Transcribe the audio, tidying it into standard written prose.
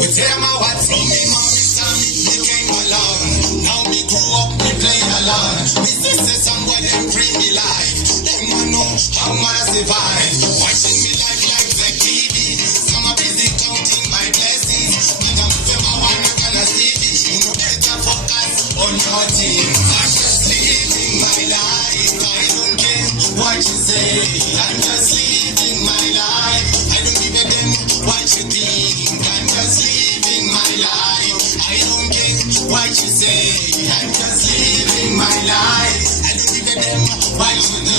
We tell my what from me, mommy, Tommy, we came along. Now me grew up, me play along. Me sisters and what them bring me life. Them I know how I survive. Watching me life like the TV. Some are busy counting my blessings. But I'm never one gonna see it. You know better focus on your team. I'm just living my life. I don't care what you say. I'm just living my life. I don't give a damn what you think. I'm just living my life. I don't care what you say. I'm just living my life. I don't give a damn what you think.